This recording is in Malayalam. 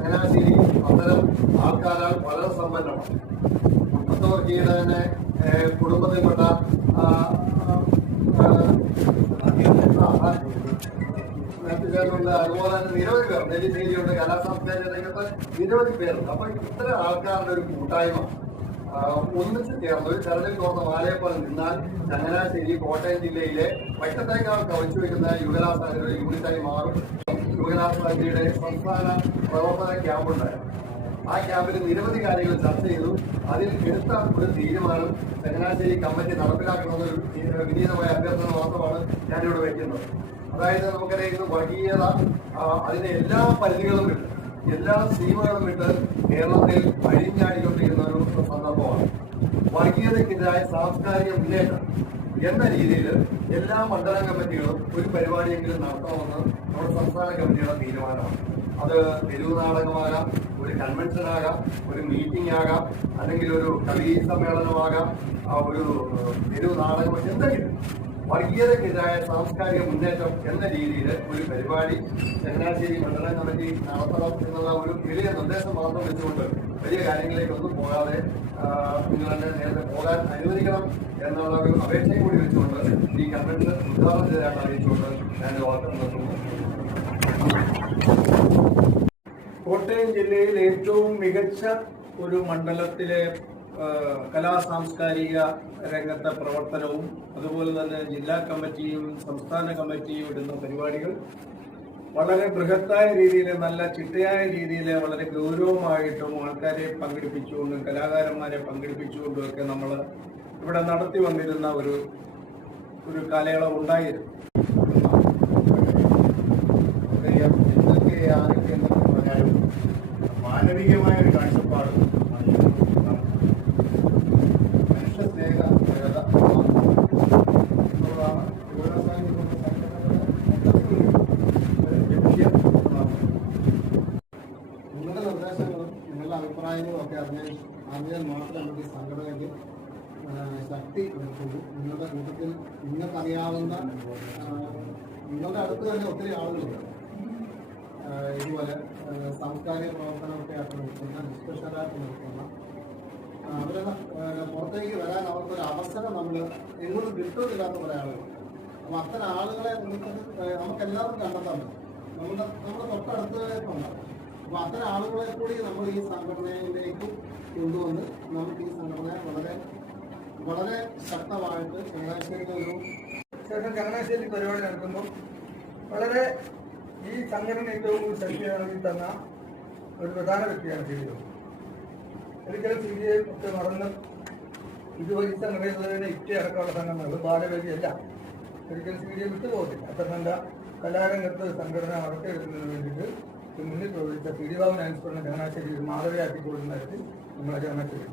ചങ്ങനാശ്ശേരി അത്തരം ആൾക്കാരാൽ വളരെ സമ്പന്നമാണ്. മുപ്പത്തോർജിയുടെ തന്നെ കുടുംബത്തിൽപ്പെട്ട ണ്ട്. അതുപോലെ തന്നെ നിരവധി പേർ നെല്ലിശ്ശേരിയുണ്ട്, കലാസാംസ്കാരിക രംഗത്ത് നിരവധി പേരുണ്ട്. അപ്പൊ ഇത്തരം ആൾക്കാരുടെ ഒരു കൂട്ടായ്മ ഒന്നിച്ചു ചേർന്ന് ഒരു ചരടിൽ തോർന്ന മാലയെപ്പോലെ നിന്നാൽ ചങ്ങനാശ്ശേരി കോട്ടയം ജില്ലയിലെ വൈക്കത്തേക്കാൾ കവച്ചു വയ്ക്കുന്ന യുവരാജ് യൂണിറ്റായി മാറും. യുവരാജ് പാർട്ടിയുടെ സംസ്ഥാന പ്രവർത്തന ക്യാമ്പുണ്ടായിരുന്നു. ആ ക്യാമ്പിൽ നിരവധി കാര്യങ്ങൾ ചർച്ച ചെയ്തു. അതിൽ എടുത്ത ഒരു തീരുമാനം ചങ്ങനാശ്ശേരി കമ്മിറ്റി നടപ്പിലാക്കണമെന്നൊരു വിനീതമായ അഭ്യർത്ഥന മാത്രമാണ് ഞാനിവിടെ വയ്ക്കുന്നത്. അതായത് നമുക്കറിയാം, ഇന്ന് വർഗീയത അതിന്റെ എല്ലാ പരിധികളും വിട്ട്, എല്ലാ സീമകളും വിട്ട് കേരളത്തിൽ അഴിഞ്ഞാടിക്കൊണ്ടിരിക്കുന്ന ഒരു സന്ദർഭമാണ്. വർഗീയതയ്ക്കെതിരായ സാംസ്കാരിക മുന്നേറ്റം എന്ന രീതിയിൽ എല്ലാ മണ്ഡലം കമ്മിറ്റികളും ഒരു പരിപാടിയെങ്കിലും നടത്തണമെന്ന് നമ്മുടെ സംസ്ഥാന കമ്മിറ്റിയുടെ തീരുമാനമാണ്. അത് തെരുവ് നാടകമാകാം, ഒരു കൺവെൻഷൻ ആകാം, ഒരു മീറ്റിംഗ് ആകാം, അല്ലെങ്കിൽ ഒരു കവി സമ്മേളനമാകാം, ഒരു തെരുവ് നാടകം, എന്തെങ്കിലും വർഗീയതയ്ക്കെതിരായ സാംസ്കാരിക മുന്നേറ്റം എന്ന രീതിയിൽ ഒരു പരിപാടി ചങ്ങനാശ്ശേരി മണ്ഡലം കമ്മിറ്റി നടത്തണം എന്നുള്ള ഒരു വലിയ നിർദ്ദേശം മാത്രം വെച്ചുകൊണ്ട് വലിയ കാര്യങ്ങളിലേക്കൊന്നും പോകാതെ നിങ്ങൾ തന്നെ നേരത്തെ പോകാൻ അനുവദിക്കണം എന്നുള്ള ഒരു അപേക്ഷയും കൂടി വെച്ചുകൊണ്ട് ഈ കൺവെൻഷൻ ഉദ്ഘാടനം ചെയ്തതായിട്ട് അറിയിച്ചുകൊണ്ട് ഞാൻ വാർത്ത നിർത്തുന്നു. കോട്ടയം ജില്ലയിൽ ഏറ്റവും മികച്ച ഒരു മണ്ഡലത്തിലെ കലാ സാംസ്കാരിക രംഗത്തെ പ്രവർത്തനവും അതുപോലെ തന്നെ ജില്ലാ കമ്മിറ്റിയും സംസ്ഥാന കമ്മിറ്റിയും ഇടുന്ന പരിപാടികൾ വളരെ ബൃഹത്തായ രീതിയിൽ, നല്ല ചിട്ടയായ രീതിയിൽ, വളരെ ഗൗരവമായിട്ടും ആൾക്കാരെ പങ്കെടുപ്പിച്ചുകൊണ്ടും കലാകാരന്മാരെ പങ്കെടുപ്പിച്ചുകൊണ്ടും ഒക്കെ നമ്മൾ ഇവിടെ നടത്തി വന്നിരുന്ന ഒരു കാലയളവ് ഉണ്ടായിരുന്നു. ആരൊക്കെ എന്നൊക്കെ പറഞ്ഞാലും മാനവികമായ ഒരു കാഴ്ചപ്പാട്, മനുഷ്യ സ്നേഹ എന്നുള്ളതാണ് നിങ്ങളുടെ നിർദ്ദേശങ്ങളും നിങ്ങളുടെ അഭിപ്രായങ്ങളും ഒക്കെ അറിഞ്ഞാൽ മാത്രമേ നമുക്ക് ഈ സംഘടനയ്ക്ക് ശക്തി ലഭിക്കുള്ളൂ. നിങ്ങളുടെ കൂട്ടത്തിൽ നിങ്ങൾക്കറിയാവുന്ന നിങ്ങളുടെ അടുത്ത് തന്നെ ഒത്തിരി ആളുകളുണ്ട് ഇതുപോലെ സാംസ്കാരിക പ്രവർത്തനമൊക്കെ ആയിട്ട് നിൽക്കുന്ന, നിഷ്പക്ഷരായിട്ട് നിൽക്കുന്ന, അവരെ പുറത്തേക്ക് വരാൻ അവർക്കൊരു അവസരം നമ്മൾ എങ്ങോട്ടും കിട്ടുന്നില്ലാത്ത കുറേ ആളുകൾ. അപ്പം അത്തരം ആളുകളെ നമുക്ക് എല്ലാവർക്കും കണ്ടെത്താൻ പറ്റും. നമ്മുടെ തൊട്ടടുത്തുണ്ടാകും. അപ്പം അത്തരം ആളുകളെ കൂടി നമ്മൾ ഈ സംഘടനയിലേക്ക് കൊണ്ടുവന്ന് നമുക്ക് ഈ സംഘടന വളരെ വളരെ ശക്തമായിട്ട് ചങ്ങനാശ്ശേരിയുടെ ശേഷം ചങ്ങനാശ്ശേരി പരിപാടി നടത്തുമ്പോൾ വളരെ ഈ സംഘടന ഏറ്റവും ശക്തിയാണെങ്കിൽ തന്ന ഒരു പ്രധാന വ്യക്തിയാണ് CDO. ഒരിക്കലും CDO ഒക്കെ മറന്ന് ഇതുവഴി സംഘടനയുടെ ഇറ്റി അടക്കമുള്ള സംഘടനകൾ ബാലവേദിയല്ല. ഒരിക്കലും CDO വിട്ടുപോകത്തില്ല. അത്ര നല്ല കലാരംഗത്ത് സംഘടന വളർത്തിയെടുക്കുന്നതിന് വേണ്ടിയിട്ട് മുന്നിൽ പ്രവർത്തിച്ച CDO അനുസ്മരണ ചങ്ങനാശ്ശേരി മാതൃകയാക്കി കൊടുക്കുന്ന തരത്തിൽ നമ്മളെ ചങ്ങനാശ്ശേരി